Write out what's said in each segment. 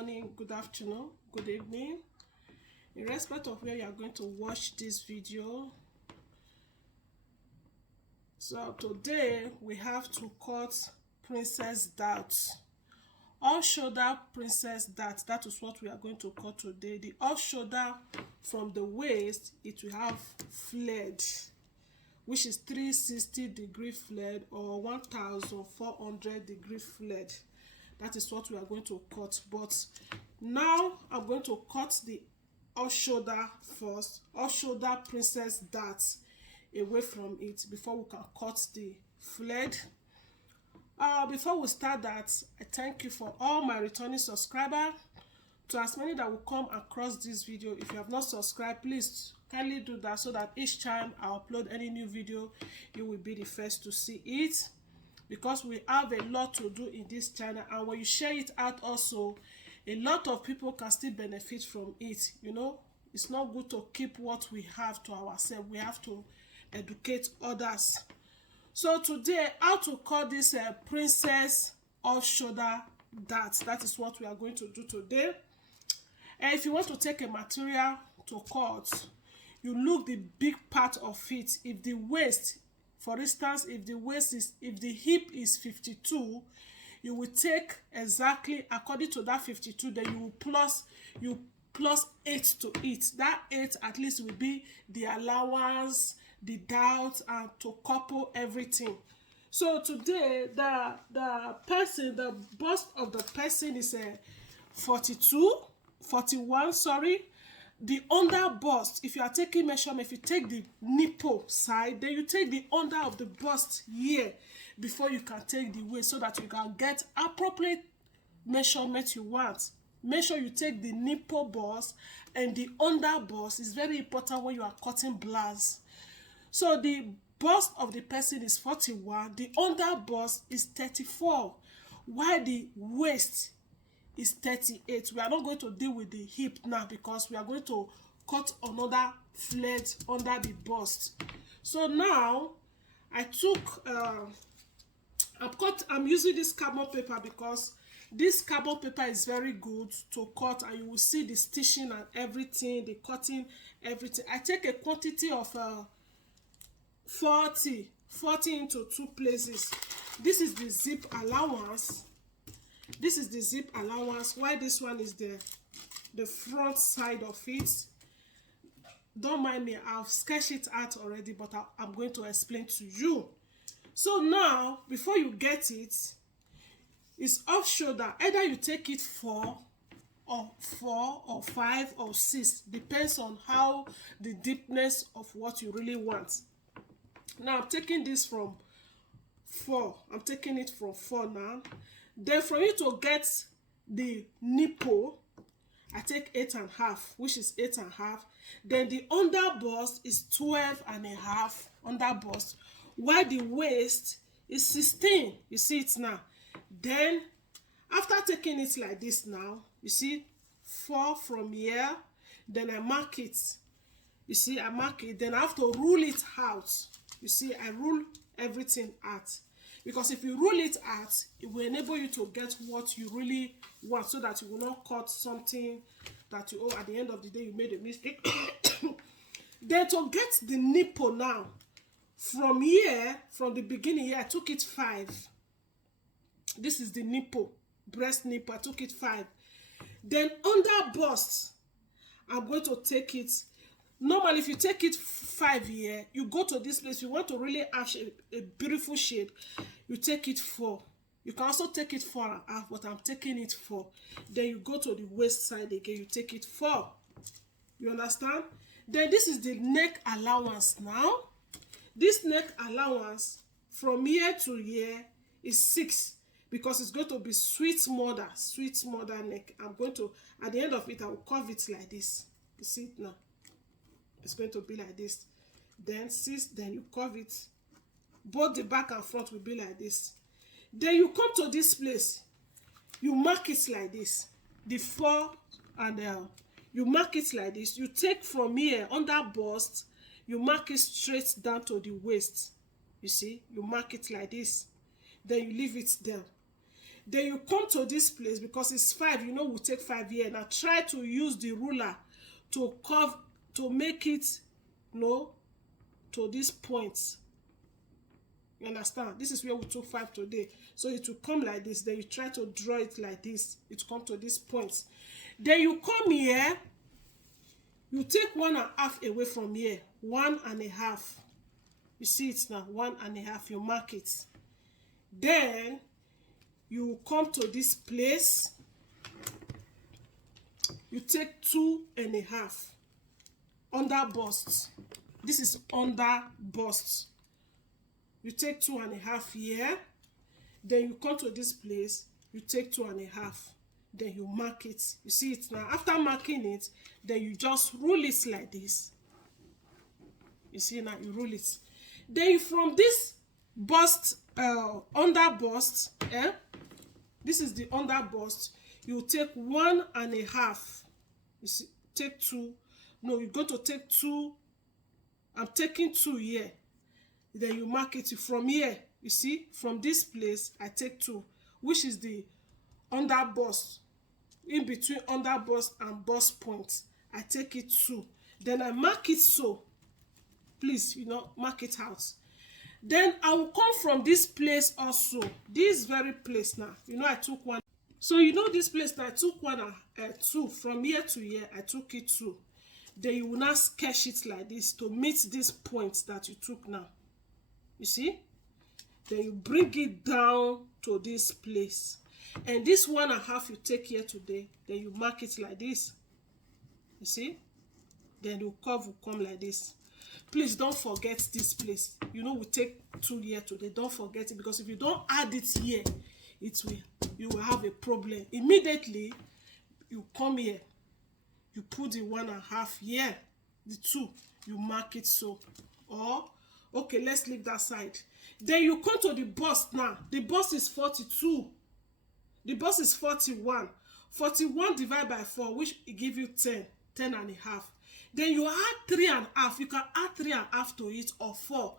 morning, good afternoon, good evening, in respect of where you are going to watch this video. So today we have to cut princess dart, off shoulder princess dart. That is what we are going to cut today. The off shoulder from the waist, it will have flared, which is 360-degree flared or 1400-degree flared. That is what we are going to cut. But now I'm going to cut the off shoulder first, off shoulder princess dart away from it before we can cut the flared. Before we start that, I thank you for all my returning subscribers. To as many that will come across this video, if you have not subscribed, please kindly do that so that each time I upload any new video, you will be the first to see it. Because we have a lot to do in this channel, and when you share it out also, a lot of people can still benefit from it. You know, it's not good to keep what we have to ourselves. We have to educate others. So today, how to cut this princess off shoulder dart. That is what we are going to do today. And if you want to take a material to cut, you look the big part of it. If the waist, for instance, if the hip is 52, you will take exactly according to that 52, then you plus 8 to it. That 8 at least will be the allowance, the doubt, and to couple everything. So today the bust of the person is a 41, sorry. The under bust, if you are taking measurement, if you take the nipple side, then you take the under of the bust here before you can take the waist, so that you can get appropriate measurement you want. Make sure you take the nipple bust and the under bust. Is very important when you are cutting blouse. So the bust of the person is 41, the under bust is 34, while the waist is 38. We are not going to deal with the hip now because we are going to cut another flared under the bust. So now I took I'm using this carbon paper because this carbon paper is very good to cut, and you will see the stitching and everything, the cutting, everything. I take a quantity of 40 into 2 places. This is the zip allowance. This is the zip allowance, while this one is the front side of it. Don't mind me, I've sketched it out already, but I'm going to explain to you. So now, before you get it, it's off shoulder. Either you take it 4 or 5 or 6, depends on how the deepness of what you really want. Now I'm taking this from 4. I'm taking it from 4 now. Then for you to get the nipple, I take 8.5, which is 8.5. Then the under bust is 12.5 under bust, while the waist is 16. You see it now. Then after taking it like this now, you see 4 from here. Then I mark it. You see, I mark it. Then I have to rule it out. You see, I rule everything out. Because if you rule it out, it will enable you to get what you really want, so that you will not cut something that you, at the end of the day, you made a mistake. Then to get the nipple now, from here, from the beginning here, I took it 5. This is the nipple, breast nipple, I took it 5. Then under bust, I'm going to take it. Normally, if you take it 5 here, you go to this place. You want to really have a beautiful shape, you take it 4. You can also take it 4.5, but I'm taking it 4. Then you go to the waist side again, you take it 4. You understand? Then this is the neck allowance now. This neck allowance from here to here is 6, because it's going to be sweet mother neck. I'm going to, at the end of it, I will curve it like this. You see it now? It's going to be like this. Then 6, then you curve it. Both the back and front will be like this. Then you come to this place, you mark it like this, the 4, and you mark it like this. You take from here under bust, you mark it straight down to the waist. You see, you mark it like this. Then you leave it there. Then you come to this place, because it's 5, you know, we'll take 5 here. Now try to use the ruler to curve, to make it, you know, to this point. You understand? This is where we took 5 today. So it will come like this. Then you try to draw it like this. It will come to this point. Then you come here. You take 1.5 away from here. 1.5. You see it now. 1.5. You mark it. Then you come to this place. You take 2.5 under bust. This is under bust. You take 2.5 here. Then you come to this place. You take 2.5. Then you mark it. You see it now. After marking it, then you just roll it like this. You see now, you roll it. Then from this bust, under bust, this is the under bust. You take 1.5. You see, take 2. No, you're going to take 2. I'm taking 2 here. Then you mark it from here. You see, from this place, I take 2, which is the under bust. In between under bust and bust point, I take it 2. Then I mark it so. Please, you know, mark it out. Then I will come from this place also. This very place now. You know, I took 1. So you know this place now, I took 2. From here to here, I took it 2. Then you will now sketch it like this to meet this point that you took now. You see? Then you bring it down to this place. And this 1.5 you take here today, then you mark it like this. You see? Then the curve will come like this. Please don't forget this place. You know, we take 2 here today. Don't forget it, because if you don't add it here, you will have a problem. Immediately, you come here. You put the 1.5 here. The 2, you mark it so. Or, okay, let's leave that side. Then you come to the bust now. The bust is 42. The bust is 41. 41 divided by 4, which will give you 10. 10.5. Then you add 3.5. You can add 3.5 to it, or 4.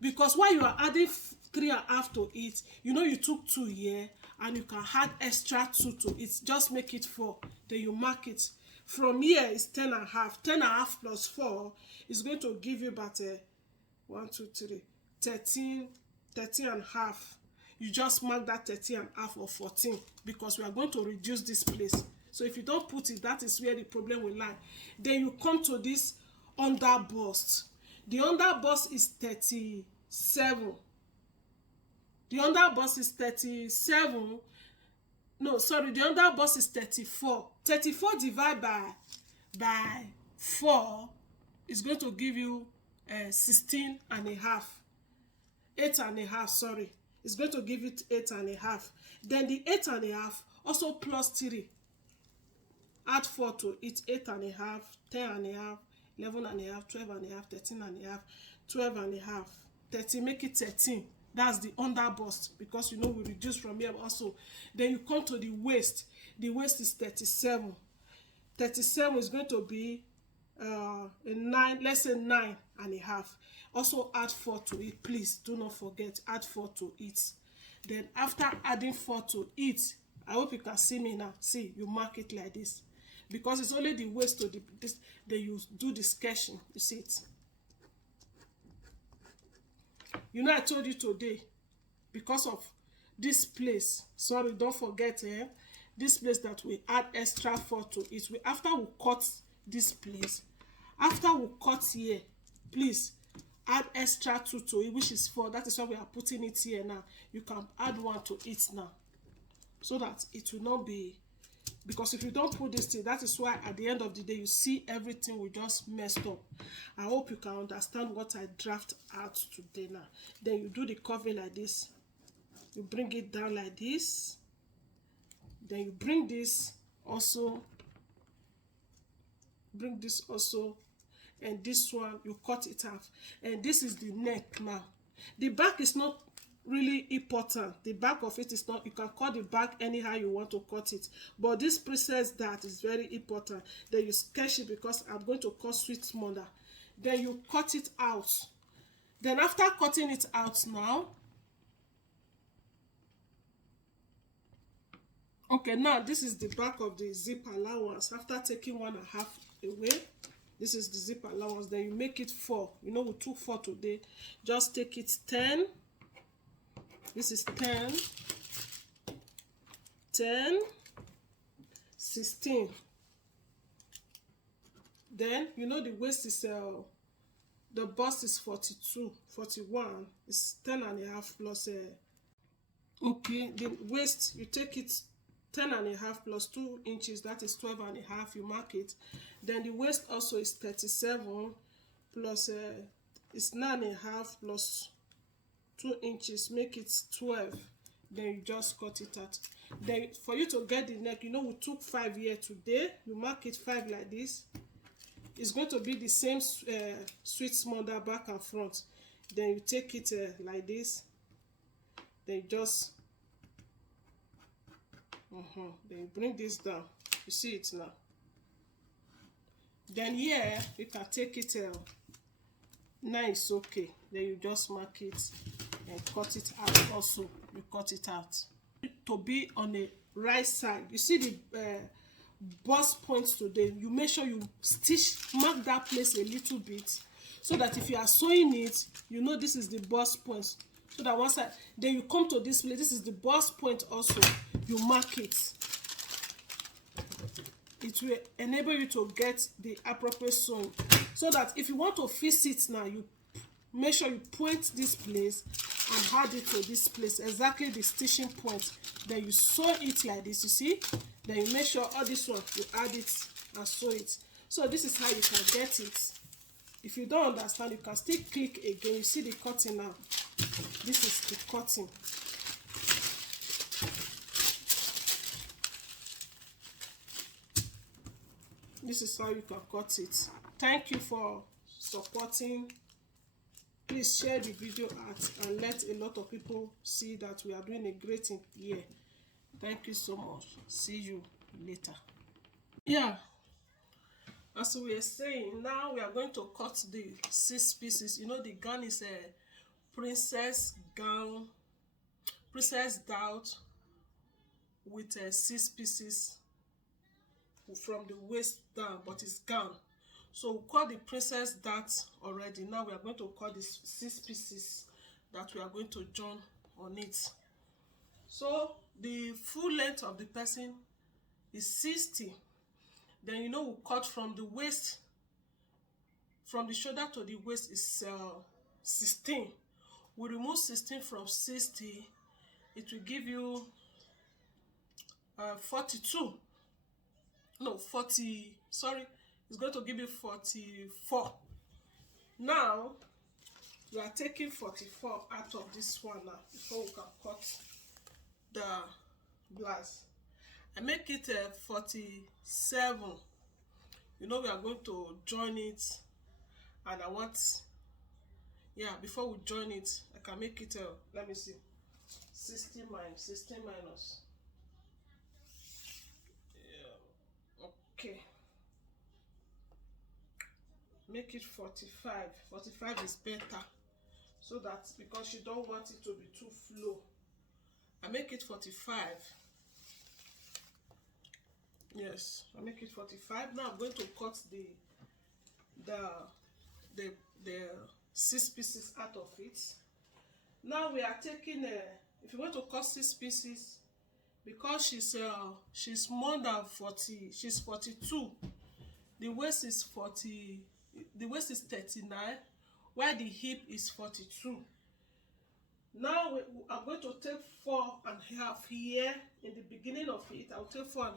Because while you are adding 3.5 to it, you know you took 2 here, and you can add extra 2 to it. Just make it 4. Then you mark it. From here is 10.5. 10.5 plus 4 is going to give you about 1, 2, 3, 13.5. You just mark that 13.5 or 14, because we are going to reduce this place. So if you don't put it, that is where the problem will lie. Then you come to this under bust. The under bust is 37. The under bust is 37. No, sorry, the under bust is 34. 34 divided by 4 is going to give you 16.5. 8.5, sorry. It's going to give it 8.5. Then the 8.5 also plus 3. Add 4 to it. 8.5, 10.5, 11.5, 12.5, 13.5, 12.5, 13. Make it 13. That's the under bust, because you know we reduce from here also. Then you come to the waist. The waist is 37. 37 is going to be a 9. Let's say 9.5. Also add 4 to it. Please do not forget, add 4 to it. Then after adding 4 to it, I hope you can see me now. See, you mark it like this, because it's only the waist to this. Then you do the sketching. You see it. You know, I told you today, because of this place, sorry, don't forget, this place that we add extra 4 to it. After we cut this place, after we cut here, please add extra 2 to it, which is 4. That is why we are putting it here now. You can add 1 to it now, so that it will not be, because if you don't put this thing, that is why at the end of the day you see everything will just messed up. I hope you can understand what I draft out today now. Then you do the curving like this. You bring it down like this. Then you bring this also. Bring this also. And this one, you cut it off. And this is the neck now. The back is not really important. The back of it is not, you can cut the back anyhow you want to cut it. But this process that is very important. Then you sketch it, because I'm going to cut sweet mother. Then you cut it out. Then after cutting it out now, Okay, now this is the back of the zip allowance. After taking 1.5 away, this is the zip allowance. Then you make it 4. You know, we took 4 today. Just take it 10. This is 10, 10, 16. Then you know the waist is the bust is 42, 41. It's 10.5 plus okay, the waist, you take it 10.5 plus 2 inches, that is 12.5. You mark it. Then the waist also is 37 plus it's 9.5 plus 2 inches, make it 12. Then you just cut it out. Then for you to get the neck, you know we took 5 here today. You mark it 5 like this. It's going to be the same sweet smother back and front. Then you take it like this. Then you just then you bring this down. You see it now. Then here you can take it nice, okay. Then you just mark it and cut it out. Also you cut it out to be on the right side. You see the bust points today. You make sure you mark that place a little bit, so that if you are sewing it, you know this is the bust points. So that one side, then you come to this place. This is the bust point also. You mark it. It will enable you to get the appropriate sewing. So that if you want to fix it now, you make sure you point this place and add it to this place, exactly the stitching point. Then you sew it like this, you see. Then you make sure all this one, you add it and sew it. So this is how you can get it. If you don't understand, you can still click again. You see the cutting now. This is the cutting. This is how you can cut it. Thank you for supporting. Please share the video out and let a lot of people see that we are doing a great thing here. Thank you so much. See you later. Yeah, as we were saying, now we are going to cut the 6 pieces. You know the gown is a princess gown, princess dart with 6 pieces from the waist down, but it's gown. So we cut the princess dart already. Now we are going to cut the 6 pieces that we are going to join on it. So the full length of the person is 60. Then you know we cut from the waist, from the shoulder to the waist is 16. We remove 16 from 60. It will give you 42. No, 40. Sorry, it's going to give you 44. Now we are taking 44 out of this one now before we can cut the blouse. I make it 47. You know we are going to join it, and I want, yeah, before we join it, I can make it let me see, 16 minus. Yeah, okay. Make it 45. 45 is better, so that because you don't want it to be too flow. I make it 45. Yes, I make it 45. Now I'm going to cut the 6 pieces out of it. Now we are taking if you want to cut 6 pieces, because she's more than 40, she's 42. The waist is 40. The waist is 39, while the hip is 42. Now I'm going to take 4.5 here in the beginning of it. I'll take 4.5.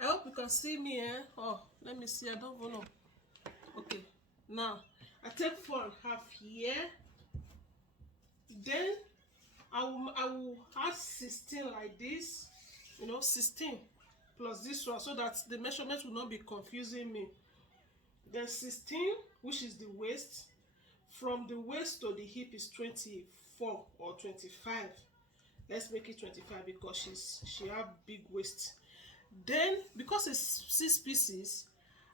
I hope you can see me, eh? Oh, let me see. I don't even know. Okay, now I take 4.5 here. Then I will add 16 like this. You know, 16 plus this one, so that the measurement will not be confusing me. Then 16, which is the waist. From the waist to the hip is 24 or 25. Let's make it 25 because she have big waist. Then because it's 6 pieces,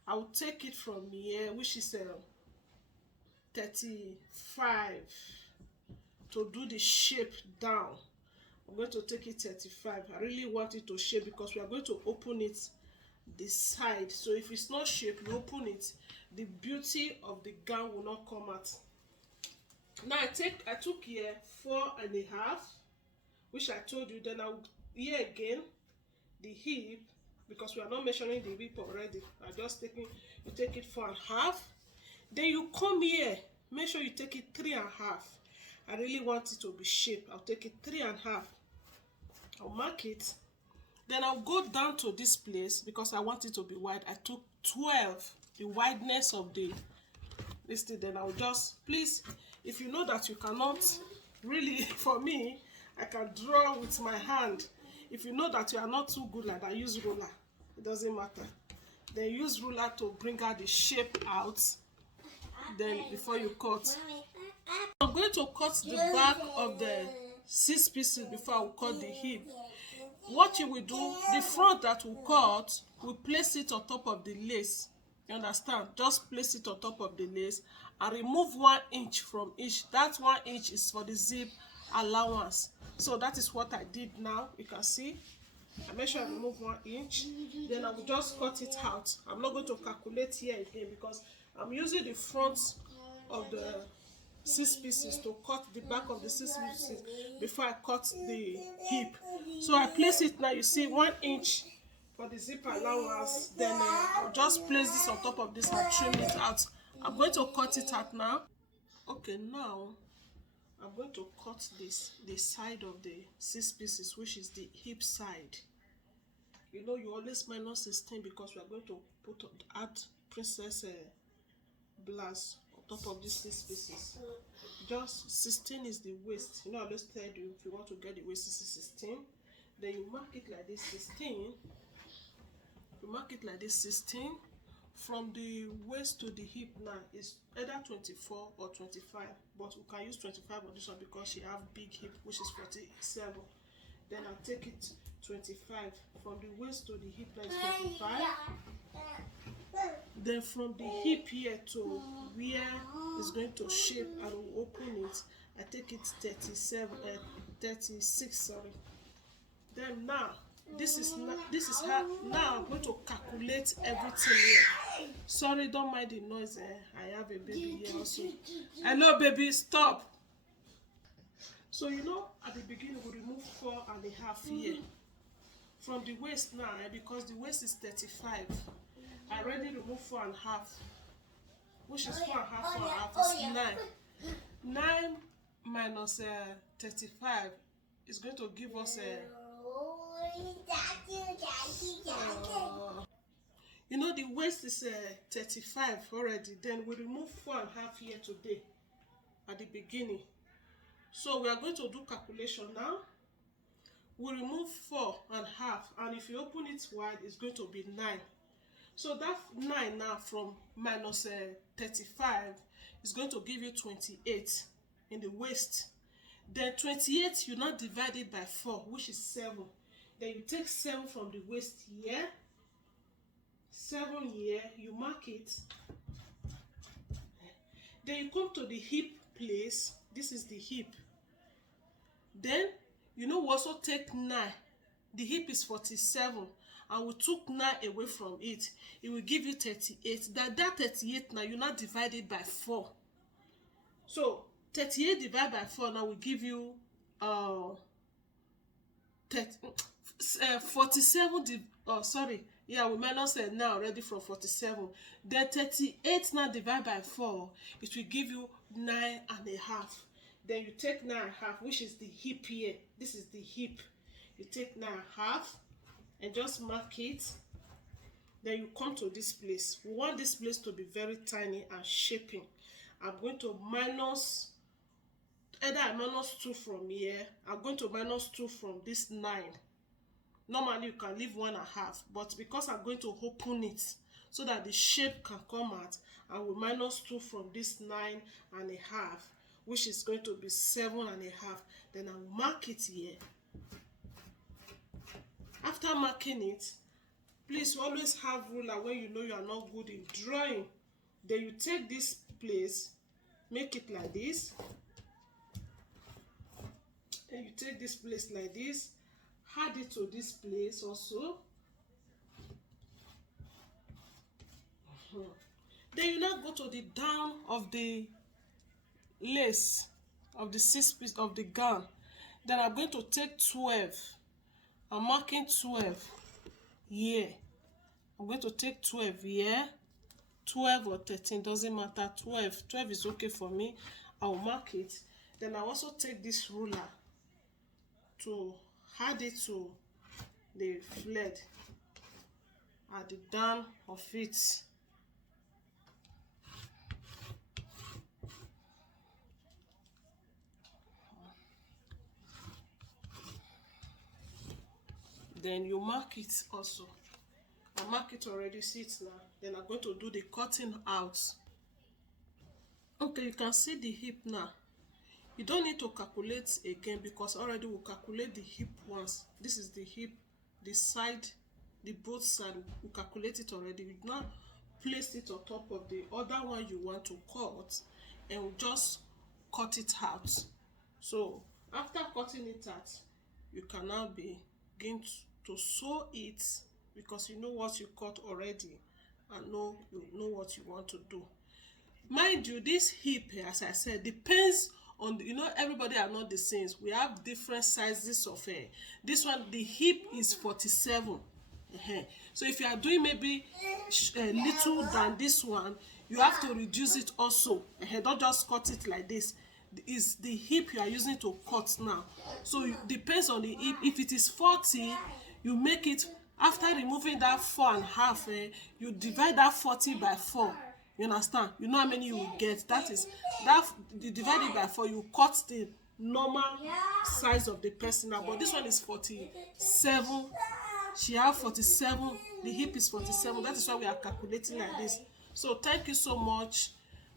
I will take it from here, which is 35, to do the shape down. I'm going to take it 35. I really want it to shape because we are going to open it this side. So if it's not shaped, you open it, the beauty of the gown will not come out. Now I took here 4.5, which I told you. Then I'll here again the hip, because we are not measuring the hip already. I'm just taking, you take it 4.5. Then you come here, make sure you take it 3.5. I really want it to be shaped. I'll take it 3.5. I'll mark it. Then I'll go down to this place because I want it to be wide. I took 12, the wideness of the this thing. Then I'll just, please, if you know that you cannot really, for me, I can draw with my hand. If you know that you are not too good like that, use ruler. It doesn't matter. Then use ruler to bring out the shape out. Then before you cut, I'm going to cut the back of the 6 pieces before I will cut the hip. What you will do, the front that we cut, we place it on top of the lace. You understand? Just place it on top of the lace and remove 1 inch from each. That 1 inch is for the zip allowance. So that is what I did now. You can see I make sure I remove 1 inch. Then I will just cut it out. I'm not going to calculate here again because I'm using the front of the 6 pieces to cut the back of the 6 pieces before I cut the hip. So I place it now. You see 1 inch for the zip allowance. Then I'll just place this on top of this and trim it out. I'm going to cut it out now. Okay, now I'm going to cut the side of the 6 pieces, which is the hip side. You know, you always minus 16 because we are going to add princess blouse on top of these 6 pieces. Just 16 is the waist. You know, I always tell you, if you want to get the waist, this is 16. Then you mark it like this, 16. You mark it like this, 16. From the waist to the hip now is either 24 or 25, but we can use 25 on this one because she have big hip, which is 47. Then I'll take it 25. From the waist to the hip now is 25. Then from the hip here to where it's going to shape, I will open it. I take it 36, sorry. Then now this is how now I'm going to calculate everything here. Sorry, don't mind the noise. I have a baby here also. Hello baby, stop. So you know, at the beginning we remove 4.5 here from the waist now, because the waist is 35. I already removed 4.5, which is 4.5 is 9. 9 minus 35 is going to give us you know, the waist is 35 already. Then we remove 4.5 here today at the beginning. So we are going to do calculation now. We remove 4.5, and if you open it wide, it's going to be 9. So that 9 now from minus 35 is going to give you 28 in the waist. Then 28 you now divide it by 4, which is 7. Then you take 7 from the waist here, 7 here, you mark it. Then you come to the hip place. This is the hip. Then you know we also take 9. The hip is 47, and we took 9 away from it. It will give you 38. That 38 now you now divide it by 4. So 38 divided by 4 now will give you 47. Sorry, yeah, we minus now already from 47. Then 38 now divided by 4, it will give you 9.5. Then you take 9.5, which is the hip here. This is the hip. You take 9.5 and just mark it. Then you come to this place. We want this place to be very tiny and shaping. I'm going to minus, either I minus 2 from here. I'm going to minus 2 from this 9. Normally you can leave 1.5, but because I'm going to open it so that the shape can come out, I will minus 2 from this 9.5, which is going to be 7.5. Then I will mark it here. After marking it, please always have ruler when you know you are not good in drawing. Then you take this place, make it like this. Then you take this place like this, add it to this place also. Then you now go to the down of the lace of the 6 piece of the gown. Then I'm going to take 12. I'm marking 12 here. I'm going to take 12 here. 12 or 13 doesn't matter. 12 is okay for me. I'll mark it. Then I also take this ruler to add it to the flead at the down of it. Then you mark it also. I mark it already, see it now. Then I'm going to do the cutting out. Okay, you can see the hip now. You don't need to calculate again because already we calculate the hip once. This is the hip, the side, the both side. We calculate it already. We now place it on top of the other one you want to cut, and we just cut it out. So after cutting it out, you can now begin to sew it, because you know what you cut already and you know what you want to do. Mind you, this hip, as I said, depends on the, everybody are not the same. We have different sizes of hair. This one, the hip is 47. So if you are doing maybe little than this one, you have to reduce it also. Don't just cut it like this. Is the hip you are using to cut now. So it depends on the hip. If it is 40, you make it, after removing that 4.5, you divide that 40 by 4. You understand? You know how many you will get. That is that you divide it by 4, you cut the normal size of the person now. But this one is 47. She have 47. The hip is 47. That is why we are calculating like this. So thank you so much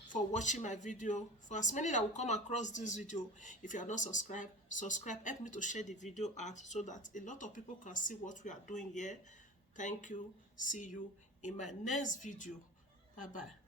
for watching my video. For as many that will come across this video, if you are not subscribed, subscribe. Help me to share the video out so that a lot of people can see what we are doing here. Thank you. See you in my next video. Bye bye.